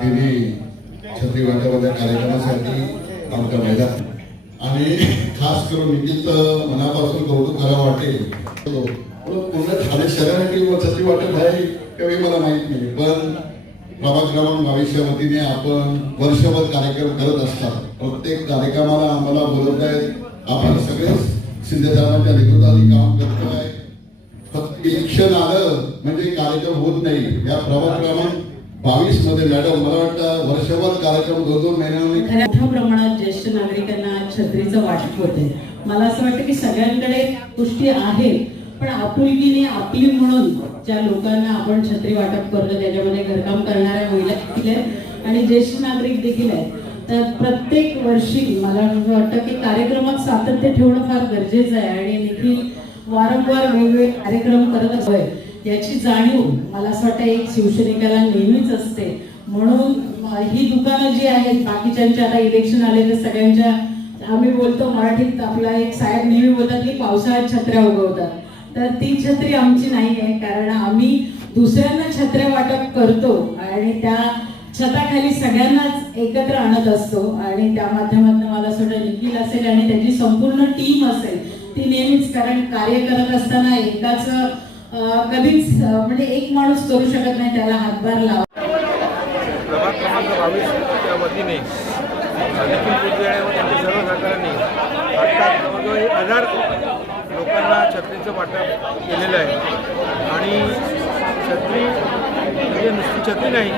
वतीने छत्री वाटपाच्या कार्यक्रमासाठी आमच्या मैदान आणि खास करून निखिलचं मनापासून कौतुक करावं वाटेल. पूर्ण ठाणे शहरासाठी छत्री वाटप आहे तेव्हा मला माहित नाही, पण प्रभाग क्रमांक 22च्या वतीने आपण वर्षभर कार्यक्रम करत असतात. प्रत्येक कार्यक्रमाला आम्हाला बोलत आहेत. आपण सगळे शिंदे साहेबांच्या नेतृत्वाखाली काम करतोय. फक्त इलेक्शन आलं म्हणजे कार्यक्रम होत नाही. या प्रभाग क्रमांक 22 मध्ये मॅडम मला वाटतं वर्षभर कार्यक्रम 2-2 महिन्यांनी मोठ्या प्रमाणात ज्येष्ठ नागरिकांना छत्रीचं वाटप होते. मला असं वाटतं की सगळ्यांकडे गोष्टी आहेत, पण आपुलकीने आपली म्हणून ज्या लोकांना आपण छत्री वाटप करतो त्याच्यामध्ये घरकाम करणाऱ्या महिला देखील आहेत आणि ज्येष्ठ नागरिक देखील आहेत. तर प्रत्येक वर्षी मला वाटतं की कार्यक्रमात सातत्य ठेवणं फार गरजेचं आहे आणि निखिल वारंवार वेगवेगळे कार्यक्रम करत असतोय याची जाणीव मला असं वाटतं एक शिवसैनिकाला नेहमीच असते. म्हणून ही दुकानं जी आहेत बाकीच्यांच्या आता इलेक्शन आले तर सगळ्यांच्या आम्ही बोलतो मराठीत आपला एक साहेब नेहमी बोलतात की पावसाळ्यात छत्र्या उगवतात, तर ती छत्री आमची नाही आहे. कारण आम्ही दुसऱ्यांना छत्र्या वाटप करतो आणि त्या छताखाली सगळ्यांनाच एकत्र आणत असतो आणि त्या माध्यमातून मला असं वाटतं निखिल असेल आणि त्याची संपूर्ण टीम असेल ती नेहमीच, कारण कार्य करत असताना एकदाच कधीच म्हणजे एक माणूस करू शकत नाही, त्याला हातभार लावा. प्रभाग क्रमांक 22च्या वतीने निखिल कुजळे व त्यांच्या सर्व सहकाऱ्यांनी आता जवळजवळ 1000 लोकांना छत्रीचं वाटप केलेलं आहे. आणि छत्री म्हणजे नुसती छत्री नाही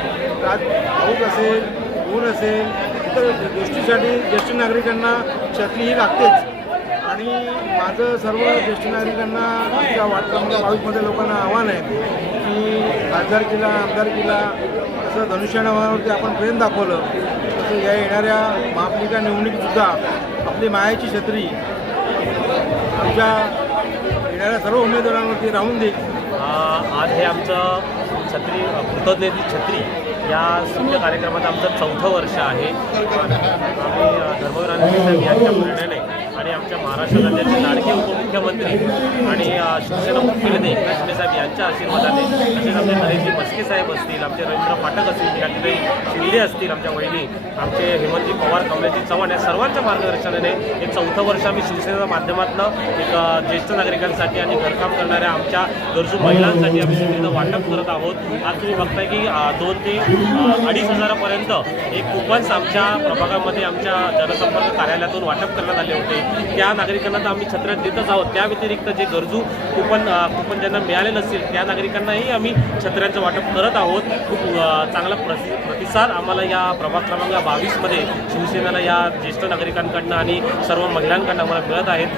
तर आज पाऊस असेल, ऊन असेल, इतर गोष्टीसाठी ज्येष्ठ नागरिकांना छत्री ही लागतेच. आणि माझं सर्व ज्येष्ठ नागरिकांना आमच्या वार्ड क्रमांक 22मध्ये लोकांना आव्हान आहे की खासदारकीला आमदारकीला असं धनुष्यबाणावरती आपण प्रेम दाखवलं तसं या येणाऱ्या महापालिका निवडणुकीतसुद्धा आपली मायाची छत्री आमच्या येणाऱ्या सर्व उमेदवारांवरती राहून देईल. आज हे आमचं छत्री कृतज्ञतेची छत्री या सुंदर कार्यक्रमात आमचं 4थं वर्ष आहे. आम्ही धर्मवीर साहेब यांच्या प्रेरणेने आणि आमच्या महाराष्ट्र राज्याचे लाडके उपमुख्यमंत्री आणि शिवसेना मुख्यमंत्री एकनाथ शिंदे साहेब यांच्या आशीर्वादाने तसेच आमचे नरेंद्रजी मस्के साहेब असतील, आमचे रवींद्र पाठक असतील, याकडे शिंदे असतील, आमच्या वहिनी, आमचे हेमंतजी पवार, कमलेशजी चव्हाण या सर्वांच्या मार्गदर्शनाने हे 4थं वर्ष आम्ही शिवसेनेच्या माध्यमातून एक ज्येष्ठ नागरिकांसाठी आणि घरकाम करणाऱ्या आमच्या गरजू महिलांसाठी आम्ही छत्रीचं वाटप करत आहोत. आज तुम्ही बघताय की 2 ते 2,500 हजारापर्यंत एक कुपन्स आमच्या प्रभागामध्ये आमच्या जनसंपर्क कार्यालयातून वाटप करण्यात आले होते. त्या नागरिकांना तर आम्ही छत्र्या देतच आहोत. त्या व्यतिरिक्त जे गरजू कुपन ज्यांना मिळाले नसतील त्या नागरिकांनाही आम्ही छत्र्यांचं वाटप करत आहोत. खूप चांगला प्रतिसाद आम्हाला या प्रभाग क्रमांक 22मध्ये शिवसेनेला या ज्येष्ठ नागरिकांकडनं आणि सर्व महिलांकडनं आम्हाला मिळत आहेत.